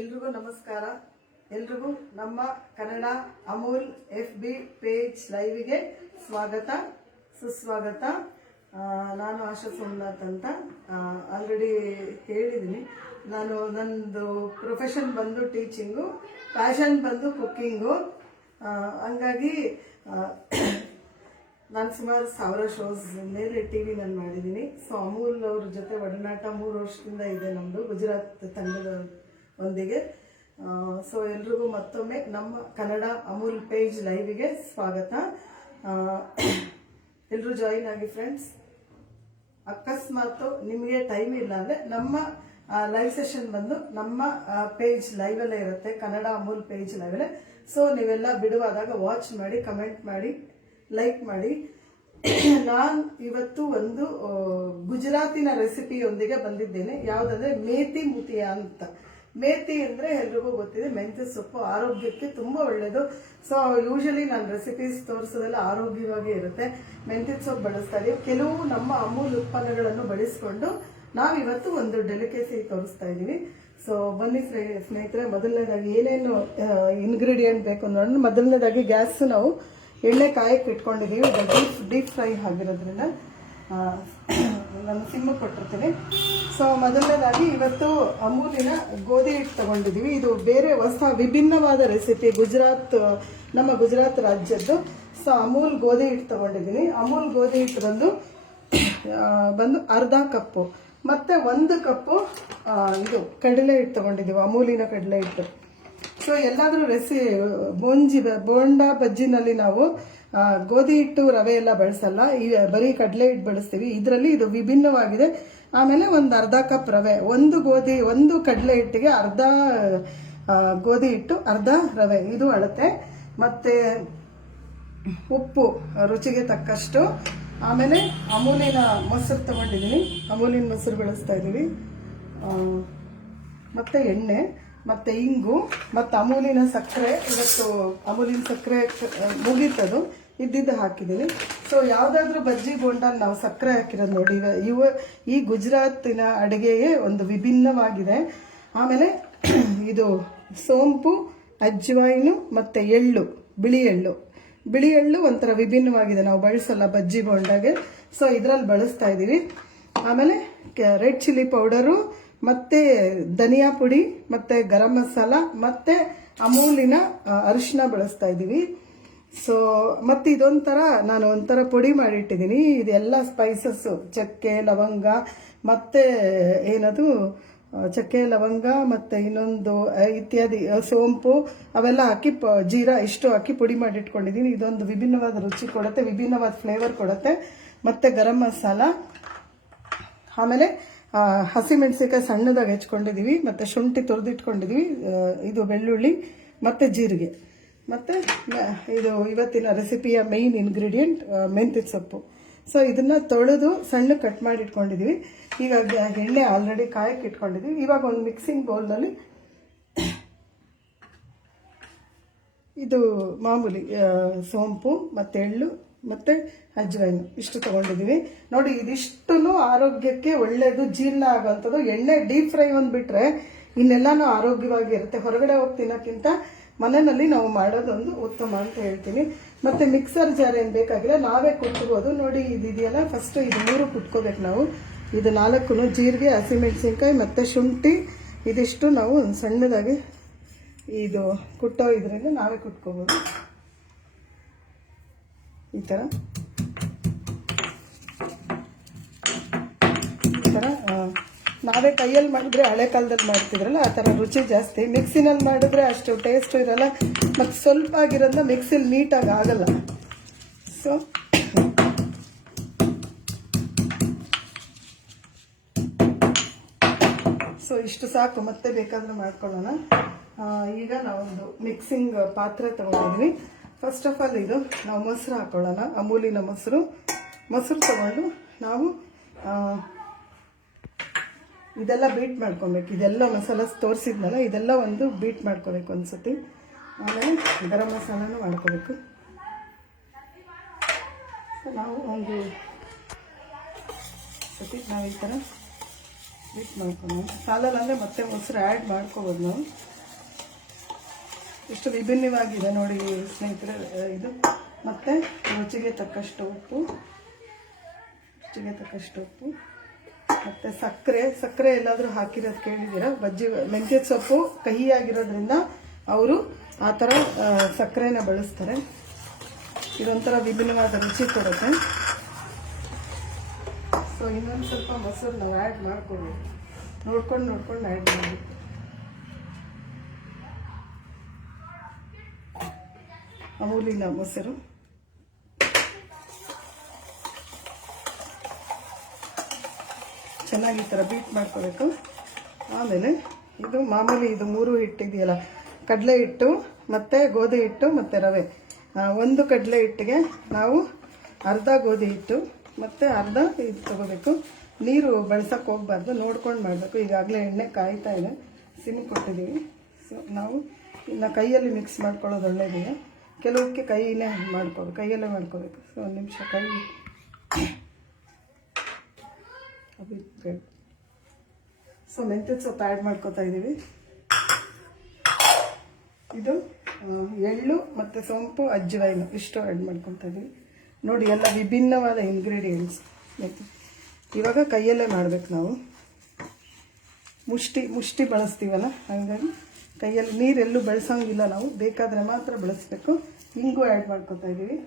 ಎಲ್ರಿಗೂ ನಮಸ್ಕಾರ. ಎಲ್ರಿಗೂ ನಮ್ಮ ಕನ್ನಡ ಅಮೂಲ್ FB ಪೇಜ್ ಲೈವ್ಗೆ ಸ್ವಾಗತ ಸುಸ್ವಾಗತ. ನಾನು ಆಶಾ ಸೋಮನಾಥ್ ಅಂತ ಆಲ್ರೆಡಿ ಹೇಳಿದ್ದೀನಿ. ನಂದು ಪ್ರೊಫೆಷನ್ ಬಂದು ಟೀಚಿಂಗು, ಪ್ಯಾಷನ್ ಬಂದು ಕುಕ್ಕಿಂಗು. ಹಂಗಾಗಿ ನಾನು ಸುಮಾರು 1000 ಶೋಸ್ ಮೇಲೆ ಟಿವಿನಲ್ಲಿ ಮಾಡಿದ್ದೀನಿ. ಸೊ ಅಮೂಲ್ ಅವ್ರ ಜೊತೆ ಒಡನಾಟ 3 ವರ್ಷದಿಂದ ಇದೆ ನಮ್ಮದು ಗುಜರಾತ್ ತಂಡದ ಒಂದಿಗೆ. ಸೊ ಎಲ್ರಿಗೂ ಮತ್ತೊಮ್ಮೆ ನಮ್ಮ ಕನ್ನಡ ಅಮೂಲ್ ಪೇಜ್ ಲೈವ್ಗೆ ಸ್ವಾಗತ. ಎಲ್ಲರೂ ಜಾಯಿನ್ ಆಗಿ ಫ್ರೆಂಡ್ಸ್. ಅಕಸ್ಮಾತ್ ನಿಮಗೆ ಟೈಮ್ ಇಲ್ಲ ಅಂದರೆ ನಮ್ಮ ಲೈವ್ ಸೆಷನ್ ಬಂದು ನಮ್ಮ ಪೇಜ್ ಲೈವಲ್ಲೇ ಇರುತ್ತೆ, ಕನ್ನಡ ಅಮೂಲ್ ಪೇಜ್ ಲೈವಲ್ಲೇ. ಸೊ ನೀವೆಲ್ಲ ಬಿಡುವಾದಾಗ ವಾಚ್ ಮಾಡಿ, ಕಮೆಂಟ್ ಮಾಡಿ, ಲೈಕ್ ಮಾಡಿ. ನಾನು ಇವತ್ತು ಒಂದು ಗುಜರಾತಿನ ರೆಸಿಪಿಯೊಂದಿಗೆ ಬಂದಿದ್ದೇನೆ. ಯಾವುದಂದ್ರೆ ಮೇಥಿ ಮುತಿಯಾ ಅಂತ. ಮೇಥಿ ಅಂದರೆ ಎಲ್ರಿಗೂ ಗೊತ್ತಿದೆ, ಮೆಂತ್ಯ ಸೊಪ್ಪು ಆರೋಗ್ಯಕ್ಕೆ ತುಂಬ ಒಳ್ಳೆಯದು. ಸೊ ಯೂಶಲಿ ನಾನು ರೆಸಿಪೀಸ್ ತೋರಿಸೋದೆಲ್ಲ ಆರೋಗ್ಯವಾಗಿ ಇರುತ್ತೆ. ಮೆಂತ್ಯ ಸೊಪ್ಪು ಬಳಸ್ತಾ ಇದೀವಿ. ಕೆಲವು ನಮ್ಮ ಅಮೂಲ್ ಉತ್ಪನ್ನಗಳನ್ನು ಬಳಸಿಕೊಂಡು ನಾವಿವತ್ತು ಒಂದು ಡೆಲಿಕೇಸಿ ತೋರಿಸ್ತಾ ಇದ್ದೀವಿ. ಸೊ ಬನ್ನಿ ಸ್ನೇಹಿತರೆ, ಮೊದಲನೇದಾಗಿ ಏನೇನು ಇಂಗ್ರೀಡಿಯೆಂಟ್ ಬೇಕು ನೋಡೋಣ. ಮೊದಲನೇದಾಗಿ ಗ್ಯಾಸ್ ನಾವು ಎಣ್ಣೆ ಕಾಯಕ್ಕೆ ಇಟ್ಕೊಂಡಿದ್ದೀವಿ. ಡೀಪ್ ಫ್ರೈ ಆಗಿರೋದ್ರಿಂದ ನಾನು ಸಿಮ್ಮಕ್ಕೆ ಕೊಟ್ಟಿರ್ತೀನಿ. ಸೊ ಮೊದಲನೇದಾಗಿ ಇವತ್ತು ಅಮೂಲಿನ ಗೋಧಿ ಹಿಟ್ಟು ತಗೊಂಡಿದ್ದೀವಿ. ಇದು ಬೇರೆ ಹೊಸ ವಿಭಿನ್ನವಾದ ರೆಸಿಪಿ, ನಮ್ಮ ಗುಜರಾತ್ ರಾಜ್ಯದ್ದು. ಸೊ ಅಮೂಲ್ ಗೋಧಿ ಹಿಟ್ಟು ತಗೊಂಡಿದ್ದೀನಿ. ಅಮೂಲ್ ಗೋಧಿ ಹಿಟ್ಟು ಬಂದು ಅರ್ಧ ಕಪ್ಪು, ಮತ್ತೆ 1 ಕಪ್ಪು ಇದು ಕಡಲೆ ಹಿಟ್ಟು ತಗೊಂಡಿದ್ದೀವಿ, ಅಮೂಲಿನ ಕಡಲೆ ಹಿಟ್ಟು. ಸೊ ಎಲ್ಲಾದರೂ ಬೋಂಡಾ ಬಜ್ಜಿನಲ್ಲಿ ನಾವು ಗೋಧಿ ಹಿಟ್ಟು ರವೆ ಎಲ್ಲ ಬಳಸಲ್ಲ, ಬರೀ ಕಡಲೆ ಹಿಟ್ಟು ಬಳಸ್ತೀವಿ. ಇದರಲ್ಲಿ ಇದು ವಿಭಿನ್ನವಾಗಿದೆ. ಆಮೇಲೆ ಒಂದು ಅರ್ಧ ಕಪ್ ರವೆ, ಒಂದು ಕಡಲೆ ಹಿಟ್ಟಿಗೆ ಅರ್ಧ ಗೋಧಿ ಹಿಟ್ಟು, ಅರ್ಧ ರವೆ, ಇದು ಅಳತೆ. ಮತ್ತೆ ಉಪ್ಪು ರುಚಿಗೆ ತಕ್ಕಷ್ಟು. ಆಮೇಲೆ ಅಮೂಲಿನ ಮೊಸರು ತಗೊಂಡಿದ್ದೀನಿ, ಅಮೂಲಿನ ಮೊಸರು ಬಳಸ್ತಾ ಇದ್ದೀವಿ. ಮತ್ತೆ ಎಣ್ಣೆ, ಮತ್ತೆ ಇಂಗು, ಮತ್ತು ಅಮೂಲಿನ ಸಕ್ಕರೆ. ಇವತ್ತು ಅಮೂಲಿನ ಸಕ್ಕರೆ ಮುಗೀತದು, ಇದ್ದಿದ್ದು ಹಾಕಿದ್ದೀನಿ. ಸೊ ಯಾವುದಾದ್ರೂ ಬಜ್ಜಿ ಬೋಂಡ ನಾವು ಸಕ್ಕರೆ ಹಾಕಿರೋದು ನೋಡಿ. ಈ ಗುಜರಾತಿನ ಅಡುಗೆಯೇ ಒಂದು ವಿಭಿನ್ನವಾಗಿದೆ. ಆಮೇಲೆ ಇದು ಸೋಂಪು, ಅಜ್ವಾಯಿನು ಮತ್ತು ಎಳ್ಳು, ಬಿಳಿ ಎಳ್ಳು ಒಂಥರ ವಿಭಿನ್ನವಾಗಿದೆ, ನಾವು ಬಳಸಲ್ಲ ಬಜ್ಜಿ ಬೋಂಡಾಗೆ. ಸೊ ಇದರಲ್ಲಿ ಬಳಸ್ತಾ ಇದ್ದೀವಿ. ಆಮೇಲೆ ರೆಡ್ ಚಿಲ್ಲಿ ಪೌಡರು, ಮತ್ತು ಧನಿಯಾ ಪುಡಿ, ಮತ್ತು ಗರಂ ಮಸಾಲ, ಮತ್ತು ಅಮೂಲಿನ ಅರಿಶಿನ ಬಳಸ್ತಾ ಇದ್ದೀವಿ. ಸೊ ಮತ್ತು ನಾನು ಒಂಥರ ಪುಡಿ ಮಾಡಿಟ್ಟಿದ್ದೀನಿ. ಇದೆಲ್ಲ ಸ್ಪೈಸಸ್ಸು, ಚಕ್ಕೆ ಲವಂಗ, ಮತ್ತು ಏನದು ಚಕ್ಕೆ ಲವಂಗ, ಮತ್ತು ಇನ್ನೊಂದು ಇತ್ಯಾದಿ ಸೋಂಪು ಅವೆಲ್ಲ ಹಾಕಿ ಜೀರಾ ಇಷ್ಟು ಹಾಕಿ ಪುಡಿ ಮಾಡಿಟ್ಕೊಂಡಿದ್ದೀನಿ. ಇದೊಂದು ವಿಭಿನ್ನವಾದ ರುಚಿ ಕೊಡುತ್ತೆ, ವಿಭಿನ್ನವಾದ ಫ್ಲೇವರ್ ಕೊಡುತ್ತೆ. ಮತ್ತು ಗರಂ ಮಸಾಲ, ಆಮೇಲೆ ಹಸಿಮೆಣಸಿನಕಾಯಿ ಸಣ್ಣದಾಗಿ ಹೆಚ್ಕೊಂಡಿದ್ದೀವಿ, ಮತ್ತು ಶುಂಠಿ ತುರಿದಿಟ್ಕೊಂಡಿದ್ದೀವಿ, ಇದು ಬೆಳ್ಳುಳ್ಳಿ ಮತ್ತು ಜೀರಿಗೆ. ಮತ್ತು ಇದು ಇವತ್ತಿನ ರೆಸಿಪಿಯ ಮೇಯ್ನ್ ಇಂಗ್ರೀಡಿಯೆಂಟ್ ಮೆಂತ್ಯ ಸೊಪ್ಪು. ಸೊ ಇದನ್ನು ತೊಳೆದು ಸಣ್ಣ ಕಟ್ ಮಾಡಿ ಇಟ್ಕೊಂಡಿದ್ದೀವಿ. ಈಗ ಎಣ್ಣೆ ಆಲ್ರೆಡಿ ಕಾಯಕ್ಕೆ ಇಟ್ಕೊಂಡಿದ್ದೀವಿ. ಇವಾಗ ಒಂದು ಮಿಕ್ಸಿಂಗ್ ಬೌಲ್ನಲ್ಲಿ ಇದು ಮಾಮೂಲಿ ಸೋಂಪು ಮತ್ತು ಎಳ್ಳು ಮತ್ತು ಅಜ್ವೈನು ಇಷ್ಟು ತೊಗೊಂಡಿದ್ದೀವಿ. ನೋಡಿ, ಇದಿಷ್ಟು ಆರೋಗ್ಯಕ್ಕೆ ಒಳ್ಳೆಯದು, ಜೀರ್ಣ ಆಗೋವಂಥದ್ದು. ಎಣ್ಣೆ ಡೀಪ್ ಫ್ರೈ ಒಂದು ಬಿಟ್ಟರೆ ಇನ್ನೆಲ್ಲನೂ ಆರೋಗ್ಯವಾಗಿರುತ್ತೆ. ಹೊರಗಡೆ ಹೋಗಿ ತಿನ್ನೋಕ್ಕಿಂತ ಮನೆಯಲ್ಲಿ ನಾವು ಮಾಡೋದೊಂದು ಉತ್ತಮ ಅಂತ ಹೇಳ್ತೀನಿ. ಮತ್ತು ಮಿಕ್ಸರ್ ಜಾರ್ ಏನು ಬೇಕಾಗಿಲ್ಲ, ನಾವೇ ಕುಟ್ಕೋಬೋದು. ನೋಡಿ ಇದೆಯಲ್ಲ, ಫಸ್ಟ್ ಇದು 3 ಕುಟ್ಕೋಬೇಕು ನಾವು. ಇದು 4 ಜೀರಿಗೆ, ಹಸಿಮೆಣಸಿನ್ಕಾಯಿ ಮತ್ತು ಶುಂಠಿ, ಇದಿಷ್ಟು ನಾವು ಒಂದು ಸಣ್ಣದಾಗಿ ಇದು ಕುಟ್ಟೋ ಇದರಿಂದ ನಾವೇ ಕುಟ್ಕೋಬೋದು. ಈ ಥರ ನಾವೇ ಕೈಯಲ್ಲಿ ಮಾಡಿದ್ರೆ, ಹಳೆ ಕಾಲದಲ್ಲಿ ಮಾಡ್ತಿದ್ರಲ್ಲ ಆ ಥರ ರುಚಿ ಜಾಸ್ತಿ. ಮಿಕ್ಸಿನಲ್ಲಿ ಮಾಡಿದ್ರೆ ಅಷ್ಟು ಟೇಸ್ಟು ಇರಲ್ಲ, ಮತ್ತು ಸ್ವಲ್ಪ ಆಗಿರೋದ್ರಿಂದ ಮಿಕ್ಸಿಲಿ ನೀಟಾಗಿ ಆಗಲ್ಲ. ಸೊ ಇಷ್ಟು ಸಾಕು, ಮತ್ತೆ ಬೇಕಾದರೂ ಮಾಡ್ಕೊಳ್ಳೋಣ. ಈಗ ನಾವೊಂದು ಮಿಕ್ಸಿಂಗ್ ಪಾತ್ರೆ ತಗೊಂಡಿದ್ವಿ. ಫಸ್ಟ್ ಆಫ್ ಆಲ್ ಇದು ನಾವು ಮೊಸರು ಹಾಕೊಳ್ಳೋಣ, ಅಮೂಲಿನ ಮೊಸರು ತಗೊಂಡು ನಾವು ಇದೆಲ್ಲ ಬೀಟ್ ಮಾಡ್ಕೊಬೇಕು. ಇದೆಲ್ಲ ಮಸಾಲ ತೋರಿಸಿದ್ನಲ್ಲ, ಇದೆಲ್ಲ ಒಂದು ಬೀಟ್ ಮಾಡ್ಕೋಬೇಕು ಒಂದು ಸತಿ. ಆಮೇಲೆ ಗರಂ ಮಸಾಲನೂ ಮಾಡ್ಕೋಬೇಕು. ನಾವು ಒಂದು ಸತಿ ನಾವು ಈ ಥರ ಬೀಟ್ ಮಾಡ್ಕೊಂಡು ಸಾಲಲ್ಲ ಅಂದರೆ ಮತ್ತೆ ಮೊಸರು ಆ್ಯಡ್ ಮಾಡ್ಕೋಬೋದು ನಾವು. ಇಷ್ಟು ವಿಭಿನ್ನವಾಗಿದೆ ನೋಡಿ ಸ್ನೇಹಿತರೆ ಇದು. ಮತ್ತು ರುಚಿಗೆ ತಕ್ಕಷ್ಟು ಉಪ್ಪು, ಮತ್ತು ಸಕ್ಕರೆ ಎಲ್ಲಾದರೂ ಹಾಕಿರೋದು ಕೇಳಿದ್ದೀರಾ? ಮೆಂತ್ಯದ ಸೊಪ್ಪು ಕಹಿಯಾಗಿರೋದ್ರಿಂದ ಅವರು ಆ ಥರ ಸಕ್ಕರೆನ ಬಳಸ್ತಾರೆ. ಇದೊಂಥರ ವಿಭಿನ್ನವಾದ ರುಚಿ ಕೊಡುತ್ತೆ. ಸೊ ಇನ್ನೊಂದು ಸ್ವಲ್ಪ ಮೊಸರು ನಾವು ಆ್ಯಡ್ ಮಾಡ್ಕೊಳ್ಬೇಕು, ನೋಡ್ಕೊಂಡು ಆ್ಯಡ್ ಮಾಡಬೇಕು. ಅಮೂಲಿನ ಮೊಸರು ಚೆನ್ನಾಗಿ ಈ ಥರ ಬೀಟ್ ಮಾಡ್ಕೋಬೇಕು. ಆಮೇಲೆ ಇದು ಮಾಮೂಲಿ ಇದು 3 ಹಿಟ್ಟಿದೆಯಲ್ಲ, ಕಡಲೆ ಹಿಟ್ಟು ಮತ್ತು ಗೋಧಿ ಹಿಟ್ಟು ಮತ್ತು ರವೆ. ಒಂದು ಕಡಲೆ ಹಿಟ್ಟಿಗೆ ನಾವು ಅರ್ಧ ಗೋಧಿ ಹಿಟ್ಟು ಮತ್ತು ಅರ್ಧ ಇದು ತೊಗೋಬೇಕು. ನೀರು ಬಳಸೋಕ್ಕೆ ಹೋಗ್ಬಾರ್ದು, ನೋಡ್ಕೊಂಡು ಮಾಡಬೇಕು. ಈಗಾಗಲೇ ಎಣ್ಣೆ ಕಾಯ್ತಾ ಇದೆ, ಸಿಮ್ ಕೊಟ್ಟಿದ್ದೀವಿ. ಸೊ ನಾವು ಇನ್ನು ಕೈಯಲ್ಲಿ ಮಿಕ್ಸ್ ಮಾಡ್ಕೊಳ್ಳೋದು ಒಳ್ಳೆಯದಿದೆ. ಕೆಲವಕ್ಕೆ ಕೈಯಲ್ಲೇ ಮಾಡ್ಕೋಬೇಕು. ಸೊ ಒಂದು ನಿಮಿಷ ಕೈ ಸೊ ಮೆಂತ್ಯದ ಸೊಪ್ಪು ಆ್ಯಡ್ ಮಾಡ್ಕೋತಾ ಇದ್ದೀವಿ. ಇದು ಎಳ್ಳು ಮತ್ತು ಸೋಂಪು, ಅಜ್ಜವೈನು ಇಷ್ಟು ಆ್ಯಡ್ ಮಾಡ್ಕೊತಾ ಇದ್ದೀವಿ. ನೋಡಿ ಎಲ್ಲ ವಿಭಿನ್ನವಾದ ಇಂಗ್ರೀಡಿಯೆಂಟ್ಸ್. ಇವಾಗ ಕೈಯಲ್ಲೇ ಮಾಡಬೇಕು ನಾವು. ಮುಷ್ಟಿ ಬಳಸ್ತೀವಲ್ಲ, ಹಾಗಾಗಿ ಕೈಯಲ್ಲಿ ನೀರೆಲ್ಲೂ ಬಳಸೋಂಗಿಲ್ಲ ನಾವು, ಬೇಕಾದರೆ ಮಾತ್ರ ಬಳಸಬೇಕು. ಇಂಗು ಆ್ಯಡ್ ಮಾಡ್ಕೊತಾ ಇದ್ದೀವಿ.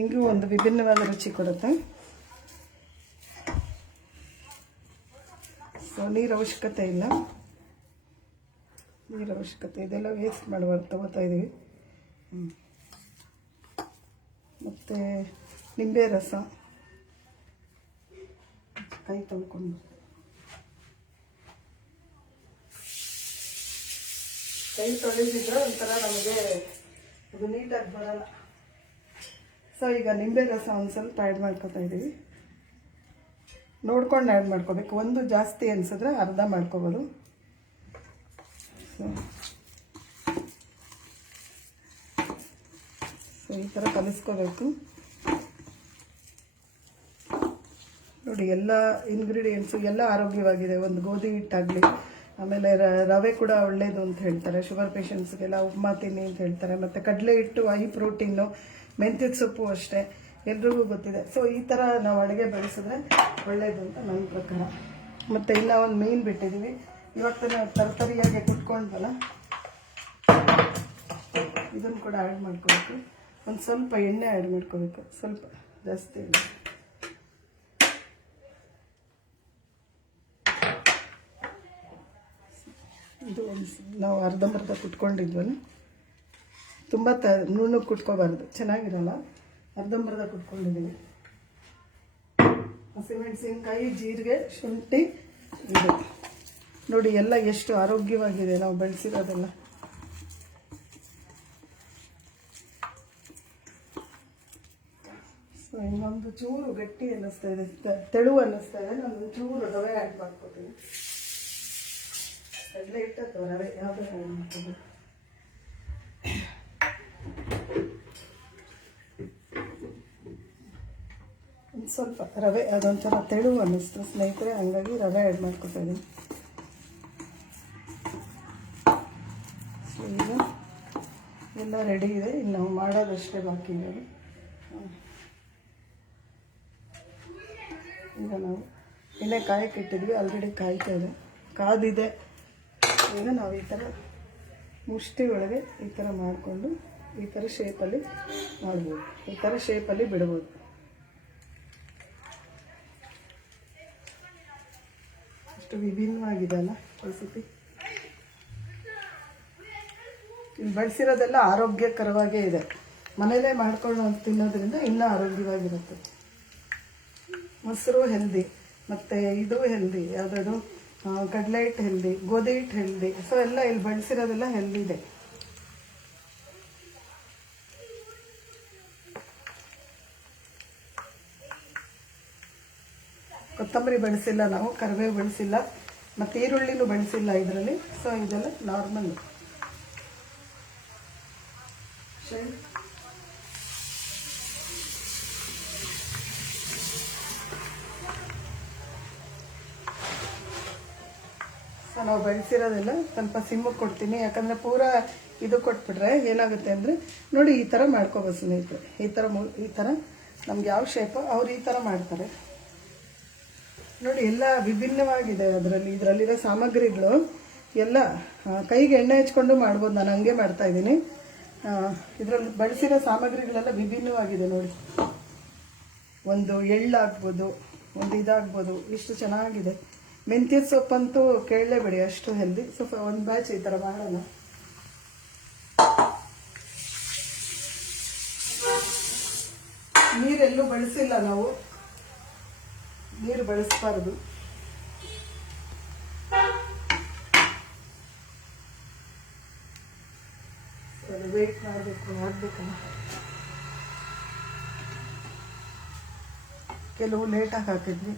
ಇಂಗು ಒಂದು ವಿಭಿನ್ನವಾದ ರುಚಿ ಕೊಡುತ್ತೆ. ಸೊ ನೀರು ಅವಶ್ಯಕತೆ ಇಲ್ಲ, ಇದೆಲ್ಲ ವೇಸ್ಟ್ ಮಾಡಬಾರ್ದು, ತಗೋತಾ ಇದ್ದೀವಿ. ಮತ್ತು ನಿಂಬೆ ರಸ, ಕೈ ತೊಳ್ಕೊಂಡು ಕೈ ತೊಳೆದಿದ್ರೆ ಒಂಥರ ನಮಗೆ ಅದು ನೀಟಾಗಿ ಬರಲ್ಲ. ಸೊ ಈಗ ನಿಂಬೆ ರಸ ಒಂದು ಸ್ವಲ್ಪ ಆ್ಯಡ್ ಮಾಡ್ಕೊತಾ ಇದ್ದೀವಿ. ನೋಡ್ಕೊಂಡು ಆ್ಯಡ್ ಮಾಡ್ಕೋಬೇಕು. ಒಂದು ಜಾಸ್ತಿ ಅನಿಸಿದ್ರೆ ಅರ್ಧ ಮಾಡ್ಕೋಬೋದು. ಸೊ ಈ ಥರ ಕಲಿಸ್ಕೋಬೇಕು. ನೋಡಿ ಎಲ್ಲ ಇಂಗ್ರೀಡಿಯೆಂಟ್ಸು ಎಲ್ಲ ಆರೋಗ್ಯವಾಗಿದೆ. ಒಂದು ಗೋಧಿ ಹಿಟ್ಟಾಗಲಿ, ಆಮೇಲೆ ರವೆ ಕೂಡ ಒಳ್ಳೆಯದು ಅಂತ ಹೇಳ್ತಾರೆ. ಶುಗರ್ ಪೇಷಂಟ್ಸ್ಗೆಲ್ಲ ಉಪ್ಮಾ ತಿನ್ನಿ ಅಂತ ಹೇಳ್ತಾರೆ. ಮತ್ತು ಕಡಲೆ ಹಿಟ್ಟು ಹೈ ಪ್ರೋಟೀನು, ಮೆಂತ್ಯದ ಸೊಪ್ಪು ಅಷ್ಟೇ ಎಲ್ರಿಗೂ ಗೊತ್ತಿದೆ. ಸೊ ಈ ಥರ ನಾವು ಅಡುಗೆ ಬೆಳೆಸಿದ್ರೆ ಒಳ್ಳೆಯದು ಅಂತ ನನ್ನ ಪ್ರಕಾರ. ಮತ್ತು ಇನ್ನೂ ಒಂದು ಮೇನ್ ಬಿಟ್ಟಿದ್ದೀವಿ. ಇವಾಗ ನಾವು ತರತರಿಯಾಗಿ ಕುಟ್ಕೊಂಡ್ವಲ್ಲ, ಇದನ್ನು ಕೂಡ ಆ್ಯಡ್ ಮಾಡ್ಕೋಬೇಕು. ಒಂದು ಸ್ವಲ್ಪ ಎಣ್ಣೆ ಆ್ಯಡ್ ಮಾಡ್ಕೋಬೇಕು, ಸ್ವಲ್ಪ ಜಾಸ್ತಿ ಎಣ್ಣೆ. ಇದು ನಾವು ಅರ್ಧಂಬರ್ಧ ಕುಟ್ಕೊಂಡಿದ್ವಲ್ಲ, ತುಂಬ ನುಣ್ಣಗೆ ಕುಟ್ಕೋಬಾರ್ದು, ಚೆನ್ನಾಗಿರಲ್ಲ. ಅರ್ಧಂಬರ್ಧ ಕುಟ್ಕೊಂಡಿದ್ದೀವಿ. ಹಸಿಮೆಣಸಿನ್ಕಾಯಿ, ಜೀರಿಗೆ, ಶುಂಠಿ, ಇದು ನೋಡಿ ಎಲ್ಲ ಎಷ್ಟು ಆರೋಗ್ಯವಾಗಿದೆ ನಾವು ಬೆಳೆಸಿರೋದೆಲ್ಲ. ಸೊ ಇನ್ನೊಂದು ಚೂರು ಗಟ್ಟಿ ಅನ್ನಿಸ್ತಾ ಇದೆ, ತೆಳು ಅನ್ನಿಸ್ತಾ ಇದೆ. ನಾನು ಚೂರು ರವೆ ಆ್ಯಡ್ ಮಾಡ್ಕೊತೀನಿ. ಕಡಲೆ ಹಿಟ್ಟು ಅಥವಾ ರವೆ ಯಾವುದೇ ಆ್ಯಡ್ ಮಾಡ್ಕೋಬೇಕು. ಒಂದು ಸ್ವಲ್ಪ ರವೆ ಅದೊಂಥರ ತೆಳು ಅನ್ನಿಸ್ತು ಸ್ನೇಹಿತರೆ, ಹಾಗಾಗಿ ರವೆ ಆ್ಯಡ್ ಮಾಡ್ಕೊತಾ ಇದ್ದೀನಿ. ಸೊ ಈಗ ಎಲ್ಲ ರೆಡಿ ಇದೆ, ಇನ್ನು ನಾವು ಮಾಡೋದಷ್ಟೇ ಬಾಕಿ ಇದೆ. ಈಗ ನಾವು ಎಣ್ಣೆ ಕಾಯಕ್ಕೆ ಇಟ್ಟಿದ್ವಿ, ಆಲ್ರೆಡಿ ಕಾಯ್ತಾ ಇದೆ, ಕಾದಿದೆ. ಈಗ ನಾವು ಈ ಥರ ಮುಷ್ಟಿ ಒಳಗೆ ಈ ಥರ ಮಾಡಿಕೊಂಡು ಈ ಥರ ಶೇಪಲ್ಲಿ ಮಾಡ್ಬೋದು, ಈ ಥರ ಶೇಪಲ್ಲಿ ಬಿಡ್ಬೋದು. ಅಷ್ಟು ವಿಭಿನ್ನವಾಗಿದೆ ಅಲ್ಲ ರೆಸಿಪಿ. ಇಲ್ಲಿ ಬಳಸಿರೋದೆಲ್ಲ ಆರೋಗ್ಯಕರವಾಗೇ ಇದೆ. ಮನೇಲೇ ಮಾಡ್ಕೊಂಡು ತಿನ್ನೋದ್ರಿಂದ ಇನ್ನೂ ಆರೋಗ್ಯವಾಗಿರುತ್ತೆ. ಮೊಸರು ಹೆಲ್ದಿ, ಮತ್ತು ಇದು ಹೆಲ್ದಿ, ಯಾವುದಾದ್ರು ಕಡಲೆ ಹಿಟ್ಟು ಹೆಲ್ದಿ, ಗೋಧಿ ಹಿಟ್ಟು ಹೆಲ್ದಿ. ಸೊ ಎಲ್ಲ ಇಲ್ಲಿ ಬಳಸಿರೋದೆಲ್ಲ ಹೆಲ್ದಿ ಇದೆ. ಕೊತ್ತಂಬರಿ ಬಳಸಿಲ್ಲ ನಾವು, ಕರಿಬೇವು ಬಳಸಿಲ್ಲ, ಮತ್ತು ಈರುಳ್ಳಿನೂ ಬಳಸಿಲ್ಲ ಇದರಲ್ಲಿ. ಸೊ ಇದೆಲ್ಲ ನಾರ್ಮಲ್. ಸೊ ನಾವು ಬೆಳೆಸಿರೋದೆಲ್ಲ ಸ್ವಲ್ಪ ಸಿಮ್ಮಕ್ಕೆ ಕೊಡ್ತೀನಿ, ಯಾಕಂದರೆ ಪೂರಾ ಇದು ಕೊಟ್ಬಿಟ್ರೆ ಏನಾಗುತ್ತೆ ಅಂದರೆ ನೋಡಿ ಈ ಥರ ಮಾಡ್ಕೋಬೋದು ಸ್ನೇಹಿತರೆ. ಈ ಥರ ನಮ್ಗೆ ಯಾವ ಶೇಪು ಅವ್ರು ಈ ಥರ ಮಾಡ್ತಾರೆ ನೋಡಿ. ಎಲ್ಲ ವಿಭಿನ್ನವಾಗಿದೆ ಇದರಲ್ಲಿರೋ ಸಾಮಗ್ರಿಗಳು ಎಲ್ಲ ಕೈಗೆ ಎಣ್ಣೆ ಹಚ್ಕೊಂಡು ಮಾಡ್ಬೋದು. ನಾನು ಹಂಗೆ ಮಾಡ್ತಾ ಇದ್ದೀನಿ. ಇದರಲ್ಲಿ ಬಳಸಿರೋ ಸಾಮಗ್ರಿಗಳೆಲ್ಲ ವಿಭಿನ್ನವಾಗಿದೆ ನೋಡಿ. ಒಂದು ಎಳ್ಳಾಗ್ಬೋದು, ಒಂದು ಇದಾಗ್ಬೋದು, ಇಷ್ಟು ಚೆನ್ನಾಗಿದೆ. ಮೆಂತ್ಯದ ಸೊಪ್ಪಂತೂ ಕೇಳಲೇಬೇಡಿ, ಅಷ್ಟು ಹೆಲ್ದಿ. ಸ್ವಲ್ಪ ಒಂದು ಬ್ಯಾಚ್ ಈ ಥರ ಮಾಡೋಣ. ನೀರೆಲ್ಲೂ ಬಳಸಿಲ್ಲ ನಾವು, ನೀರು ಬಳಸಬಾರ್ದು. ವೇಟ್ ಮಾಡಬೇಕಲ್ಲ. ಕೆಲವು ಲೇಟಾಗಿ ಹಾಕಿದ್ವಿ.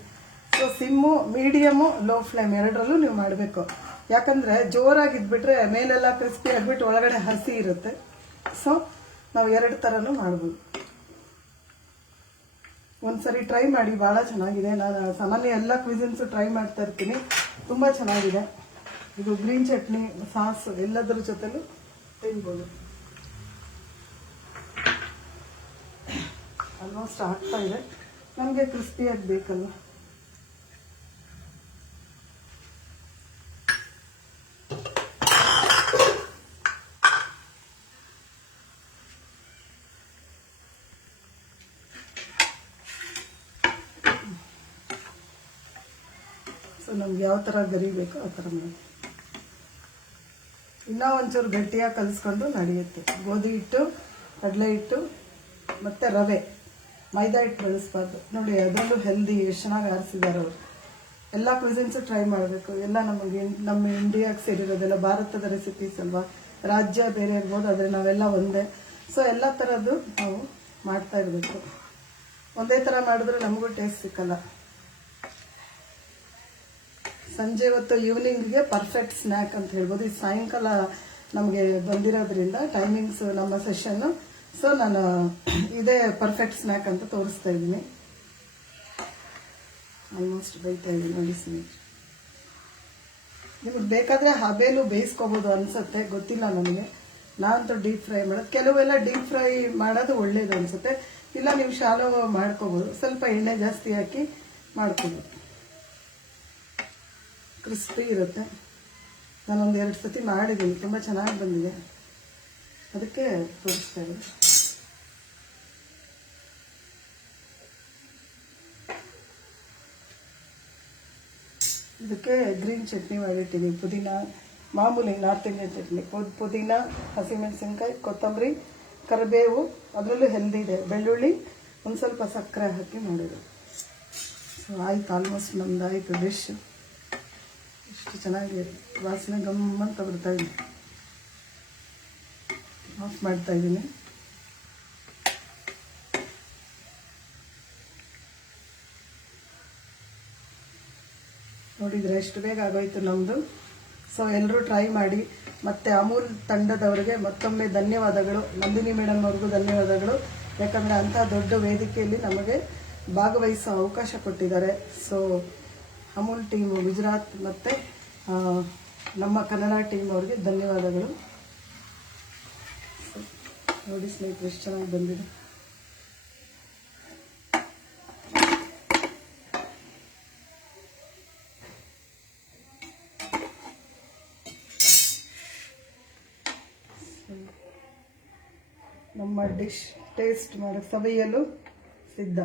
So SIM, medium, low flame ಎರಡರಲ್ಲೂ ನೀವು ಮಾಡಬೇಕು. ಯಾಕಂದರೆ ಜೋರಾಗಿದ್ಬಿಟ್ರೆ ಮೇಲೆಲ್ಲ ಕ್ರಿಸ್ಪಿ ಆಗಿಬಿಟ್ಟು ಒಳಗಡೆ ಹಸಿ ಇರುತ್ತೆ. ಸೊ ನಾವು ಎರಡು ಥರನೂ ಮಾಡ್ಬೋದು. ಒಂದ್ಸರಿ ಟ್ರೈ ಮಾಡಿ, ಭಾಳ ಚೆನ್ನಾಗಿದೆ. ನಾನು ಸಾಮಾನ್ಯ ಎಲ್ಲ ಕ್ವಿಸಿನ್ಸು ಟ್ರೈ ಮಾಡ್ತಾ ಇರ್ತೀನಿ, ತುಂಬ ಚೆನ್ನಾಗಿದೆ. ಇದು ಗ್ರೀನ್ ಚಟ್ನಿ, ಸಾಸು ಎಲ್ಲದರ ಜೊತೆಲೂ ತಿನ್ಬೋದು. ಆಲ್ಮೋಸ್ಟ್ ಆಗ್ತಾ ಇದೆ. ನಮಗೆ ಕ್ರಿಸ್ಪಿಯಾಗಿ ಬೇಕಲ್ಲ. ಸೊ ನಮ್ಗೆ ಯಾವ ಥರ ಗರಿ ಬೇಕೋ ಆ ಥರ ಮಾಡಿ. ಇನ್ನೂ ಒಂಚೂರು ಗಟ್ಟಿಯಾಗಿ ಕಲಿಸ್ಕೊಂಡು ನಡೆಯುತ್ತೆ. ಗೋಧಿ ಹಿಟ್ಟು, ಕಡಲೆ ಹಿಟ್ಟು ಮತ್ತು ರವೆ, ಮೈದಾ ಹಿಟ್ಟು ಬಳಸಬಾರ್ದು ನೋಡಿ. ಅದರಲ್ಲೂ ಹೆಲ್ದಿ, ಎಷ್ಟು ಚೆನ್ನಾಗಿ ಆರಿಸಿದ್ದಾರೆ ಅವರು. ಎಲ್ಲ ಕ್ವಿಸಿನ್ಸು ಟ್ರೈ ಮಾಡಬೇಕು. ಎಲ್ಲ ನಮ್ಮ ಇಂಡಿಯಾಗೆ ಸೇರಿರೋದೆಲ್ಲ ಭಾರತದ ರೆಸಿಪೀಸ್ ಅಲ್ವಾ. ರಾಜ್ಯ ಬೇರೆ ಇರ್ಬೋದು, ಆದರೆ ನಾವೆಲ್ಲ ಒಂದೇ. ಸೊ ಎಲ್ಲ ಥರದ್ದು ನಾವು ಮಾಡ್ತಾ ಇರಬೇಕು. ಒಂದೇ ಥರ ಮಾಡಿದ್ರೆ ನಮಗೂ ಟೇಸ್ಟ್ ಸಿಕ್ಕಲ್ಲ. ಸಂಜೆ ಹೊತ್ತು ಈವ್ನಿಂಗ್ಗೆ ಪರ್ಫೆಕ್ಟ್ ಸ್ನ್ಯಾಕ್ ಅಂತ ಹೇಳ್ಬೋದು. ಇದು ಸಾಯಂಕಾಲ ನಮಗೆ ಬಂದಿರೋದ್ರಿಂದ ಟೈಮಿಂಗ್ಸು ನಮ್ಮ ಸೆಷನ್ನು. ಸೊ ನಾನು ಇದೇ ಪರ್ಫೆಕ್ಟ್ ಸ್ನ್ಯಾಕ್ ಅಂತ ತೋರಿಸ್ತಾ ಇದ್ದೀನಿ. ಆಲ್ಮೋಸ್ಟ್ ಬೈತಾ ಇದ್ದೀನಿ ನೋಡಿ ಸ್ನೇಹಿತರೆ. ನಿಮಗೆ ಬೇಕಾದರೆ ಹಬೇಲು ಬೇಯಿಸ್ಕೋಬೋದು ಅನಿಸುತ್ತೆ, ಗೊತ್ತಿಲ್ಲ ನನಗೆ. ನಾನಂತೂ ಡೀಪ್ ಫ್ರೈ ಮಾಡೋದು. ಕೆಲವೆಲ್ಲ ಡೀಪ್ ಫ್ರೈ ಮಾಡೋದು ಒಳ್ಳೇದು ಅನಿಸುತ್ತೆ. ಇಲ್ಲ ನೀವು ಶಾಲೋ ಮಾಡ್ಕೋಬೋದು, ಸ್ವಲ್ಪ ಎಣ್ಣೆ ಜಾಸ್ತಿ ಹಾಕಿ ಮಾಡ್ಕೋಬೋದು, ಕ್ರಿಸ್ಪಿ ಇರುತ್ತೆ. ನಾನೊಂದು 2 ಸತಿ ಮಾಡಿದ್ದೀನಿ, ತುಂಬ ಚೆನ್ನಾಗಿ ಬಂದಿದೆ, ಅದಕ್ಕೆ ತೋರಿಸ್ತಾ ಇದ್ದೀನಿ. ಇದಕ್ಕೆ ಗ್ರೀನ್ ಚಟ್ನಿ ಮಾಡಿರ್ತೀನಿ. ಪುದೀನ, ಮಾಮೂಲಿ ನಾರ್ತ್ ಇಂಡಿಯನ್ ಚಟ್ನಿ, ಪುದೀನ, ಹಸಿಮೆಣಸಿನ್ಕಾಯಿ, ಕೊತ್ತಂಬರಿ, ಕರಿಬೇವು, ಅದರಲ್ಲೂ ಹೆಲ್ದಿ ಇದೆ, ಬೆಳ್ಳುಳ್ಳಿ, ಒಂದು ಸ್ವಲ್ಪ ಸಕ್ಕರೆ ಹಾಕಿ ಮಾಡಿದ್ರು. ಸೊ ಆಯ್ತು, ಆಲ್ಮೋಸ್ಟ್ ನಮ್ದು ಆಯಿತು ಡಿಶ್. ಇಷ್ಟು ಚೆನ್ನಾಗಿ ವಾಸನೆ ಗಮ್ಮಂತ ಬರ್ತಾ ಇದೆ. ಆಫ್ ಮಾಡ್ತಾ ಇದ್ದೀನಿ. ನೋಡಿದರೆ ಎಷ್ಟು ಬೇಗ ಆಗೋಯ್ತು ನಮ್ಮದು. ಸೊ ಎಲ್ಲರೂ ಟ್ರೈ ಮಾಡಿ. ಮತ್ತು ಅಮೂಲ್ ತಂಡದವರಿಗೆ ಮತ್ತೊಮ್ಮೆ ಧನ್ಯವಾದಗಳು. ನಂದಿನಿ ಮೇಡಮ್ ಅವ್ರಿಗೂ ಧನ್ಯವಾದಗಳು. ಯಾಕಂದರೆ ಅಂಥ ದೊಡ್ಡ ವೇದಿಕೆಯಲ್ಲಿ ನಮಗೆ ಭಾಗವಹಿಸೋ ಅವಕಾಶ ಕೊಟ್ಟಿದ್ದಾರೆ. ಸೊ ಅಮೂಲ್ ಟೀಮು ಗುಜರಾತ್ ಮತ್ತು ನಮ್ಮ ಕನ್ನಡ ಟೀಮ್ ಅವ್ರಿಗೆ ಧನ್ಯವಾದಗಳು. ನೋಡಿ ಸ್ನೇಹಿತರೆ, ಎಷ್ಟು ಚೆನ್ನಾಗಿ ಬಂದಿದೆ. ನಮ್ಮ ಡಿಶ್ ಟೇಸ್ಟ್ ಮಾಡೋಕ್ಕೆ ಸವಿಯಲು ಸಿದ್ಧ.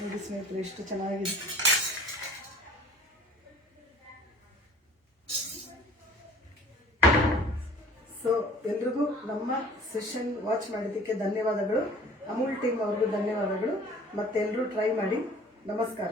ನೋಡಿ ಸ್ನೇಹಿತರೆ, ಎಷ್ಟು ಚೆನ್ನಾಗಿದೆ. ಸೊ ಎಲ್ರಿಗೂ ನಮ್ಮ ಸೆಷನ್ ವಾಚ್ ಮಾಡಿದ್ದಕ್ಕೆ ಧನ್ಯವಾದಗಳು. ಅಮೂಲ್ ಟೀಮ್ ಅವ್ರಿಗೂ ಧನ್ಯವಾದಗಳು. ಮತ್ತೆಲ್ಲರೂ ಟ್ರೈ ಮಾಡಿ. ನಮಸ್ಕಾರ.